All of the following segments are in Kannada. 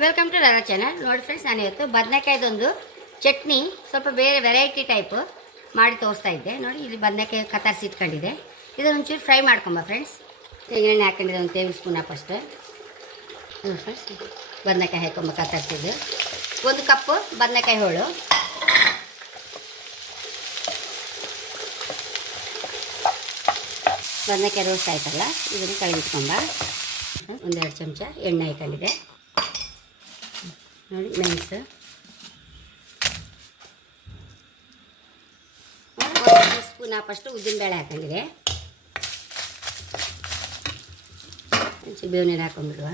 ವೆಲ್ಕಮ್ ಟು ನನ್ನ ಚಾನಲ್ ನೋಡಿ ಫ್ರೆಂಡ್ಸ್ ನಾನು ಇವತ್ತು ಬದನೆಕಾಯ್ದೊಂದು ಚಟ್ನಿ, ಸ್ವಲ್ಪ ಬೇರೆ ವೆರೈಟಿ ಟೈಪ್ ಮಾಡಿ ತೋರಿಸ್ತಾ ಇದ್ದೆ. ನೋಡಿ, ಇಲ್ಲಿ ಬದನೆಕಾಯಿ ಕತ್ತರಿಸಿ ಇಟ್ಕೊಂಡಿದೆ ಇದನ್ನು ಒಂಚೂರು ಫ್ರೈ ಮಾಡ್ಕೊಂಬ ಫ್ರೆಂಡ್ಸ್ ತೆಂಗಿನೆಣ್ಣೆ ಹಾಕೊಂಡಿದೆ ಒಂದು ಟೇಬಲ್ ಸ್ಪೂನ್ ಫಸ್ಟ್ ಫ್ರೆಂಡ್ಸ್ ಬದನೆಕಾಯಿ ಹಾಕೊಂಬ ಕತ್ತರಿಸಿದ್ದು. ಒಂದು ಕಪ್ಪು ಬದನೆಕಾಯಿ ಹೋಳು. ಬದನೆಕಾಯಿ ರೋಸ್ಟ್ ಆಯ್ತಲ್ಲ, ಇದನ್ನು ಕಳೆದಿಟ್ಕೊಂಬ. ಒಂದೆರಡು ಚಮಚ ಎಣ್ಣೆ ಹಾಕೊಂಡಿದೆ ನೋಡಿ ನೈಸ ಸ್ಪೂನ್ ಹಾಕಷ್ಟು ಉದ್ದಿನಬೇಳೆ ಹಾಕೊಂಡಿದೆ ಒಂಚೂರು ಬೇವು ನೀರು ಹಾಕೊಂಡ್ಬಿಡುವ.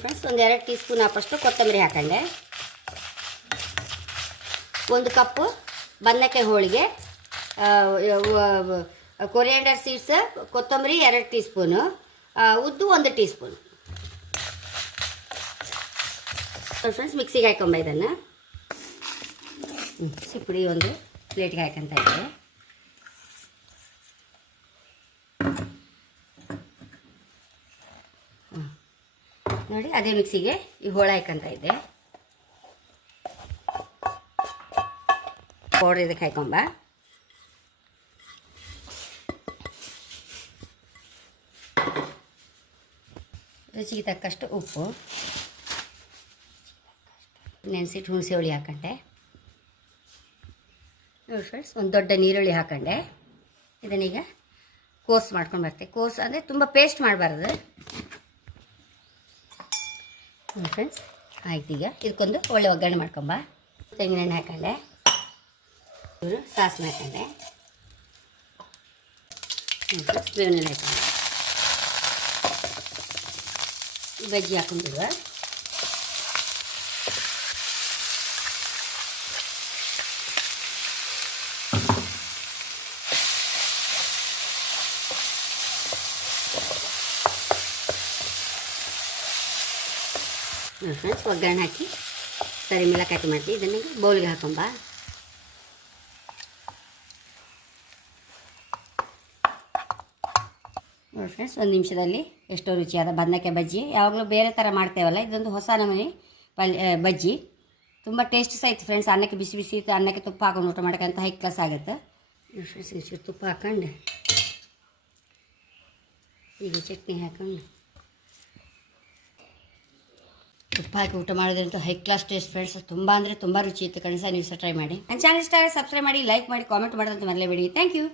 ಫ್ರೆಂಡ್ಸ್ ಒಂದು ಎರಡು ಟೀ ಸ್ಪೂನ್ ಹಾಕಷ್ಟು ಕೊತ್ತಂಬರಿ ಹಾಕೊಂಡೆ. ಒಂದು ಕಪ್ಪು, ಬದನೆಕಾಯಿ ಹೋಳಿಗೆ ಕೊರಿಯಾಂಡರ್ ಸೀಡ್ಸ್, ಕೊತ್ತಂಬರಿ ಎರಡು ಟೀ ಸ್ಪೂನು ಉದ್ದು ಒಂದು ಟೀ ಸ್ಪೂನು ಫ್ರೆಂಡ್ಸ್ ಮಿಕ್ಸಿಗೆ ಹಾಕೊಂಬ ಇದನ್ನು. ಸಿಪ್ಪುಡಿ ಒಂದು ಪ್ಲೇಟ್ಗೆ ಹಾಕೊಂತ ಇದ್ದೆ. ನೋಡಿ, ಅದೇ ಮಿಕ್ಸಿಗೆ ಈ ಹೋಳ ಹಾಕೊಂತ ಇದ್ದೆ. ಪೌಡ್ರ್ ಇದಕ್ಕೆ ಹಾಕೊಂಬ. ರುಚಿಗೆ ತಕ್ಕಷ್ಟು ಉಪ್ಪು. ನೆನೆಸಿಟ್ಟು ಹುಣಸೆ ಹುಳಿ ಹಾಕೊಂಡೆ. ನೋಡಿ ಫ್ರೆಂಡ್ಸ್ ಒಂದು ದೊಡ್ಡ ನೀರುಳ್ಳಿ ಹಾಕೊಂಡೆ. ಇದನ್ನೀಗ ಕೋಸ್ ಮಾಡ್ಕೊಂಡು ಬರ್ತೆ ಕೋಸ್ ಅಂದರೆ ತುಂಬ ಪೇಸ್ಟ್ ಮಾಡಬಾರ್ದು. ನೋಡಿ ಫ್ರೆಂಡ್ಸ್ ಆಯ್ತು ಈಗ ಇದಕ್ಕೊಂದು ಒಳ್ಳೆ ಒಗ್ಗರಣೆ ಮಾಡ್ಕೊಂಬ ತೆಂಗಿನೆಣ್ಣೆ ಹಾಕೊಂಡೆ. ಸಾಸಿವೆ ಹಾಕೊಂಡೆ. ಬೇವಿನೆಣ್ಣೆ ಹಾಕೊಂಡೆ. ಬಜ್ಜಿ ಹಾಕೊಂಡಿರುವ ಫ್ರೆಂಡ್ಸ್ ಒಗ್ಗರಣೆ ಹಾಕಿ ಸರಿ ಮಿಲಕಾಟಿ ಮಾಡ್ತೀವಿ ಇದನ್ನ ಬೌಲಿಗೆ ಹಾಕೊಂಬ ನೋಡಿ ಫ್ರೆಂಡ್ಸ್ ಒಂದು ನಿಮಿಷದಲ್ಲಿ ಎಷ್ಟೋ ರುಚಿಯಾದ ಬದನೆಕಾಯಿ ಬಜ್ಜಿ. ಯಾವಾಗಲೂ ಬೇರೆ ಥರ ಮಾಡ್ತೇವಲ್ಲ, ಇದೊಂದು ಹೊಸ ನಮೂನೆ ಪಲ್ಯ ಬಜ್ಜಿ. ತುಂಬ ಟೇಸ್ಟ್ ಸಹ ಇತ್ತು ಫ್ರೆಂಡ್ಸ್ ಅನ್ನಕ್ಕೆ ಬಿಸಿ ಬಿಸಿ ಇತ್ತು, ಅನ್ನಕ್ಕೆ ತುಪ್ಪ ಹಾಕೊಂಡು ಊಟ ಮಾಡೋಕ್ಕಂತ ಹೈ ಕ್ಲಾಸ್ ಆಗುತ್ತೆ. ಫ್ರೆಂಡ್ಸ್ ಇಷ್ಟು ತುಪ್ಪ ಹಾಕೊಂಡು, ಈಗ ಚಟ್ನಿ ಹಾಕೊಂಡು. ತುಪ್ಪ ಹಾಕಿ ಊಟ ಮಾಡೋದ್ರಂತೂ ಹೈ ಕ್ಲಾಸ್ ಟೇಸ್ಟ್ ಫ್ರೆಂಡ್ಸ್ ತುಂಬ ಅಂದರೆ ತುಂಬ ರುಚಿ ಇತ್ತು. ಕಣಿಸ ನೀವು ಸಹ ಟ್ರೈ ಮಾಡಿ. ನನ್ನ ಚಾನಲ್ ಇಷ್ಟ ಸಬ್ಸ್ಕ್ರೈಬ್ ಮಾಡಿ ಲೈಕ್ ಮಾಡಿ ಕಾಮೆಂಟ್ ಮಾಡೋದಂತ ಮರಲೇಬೇಡಿ ಥ್ಯಾಂಕ್ ಯು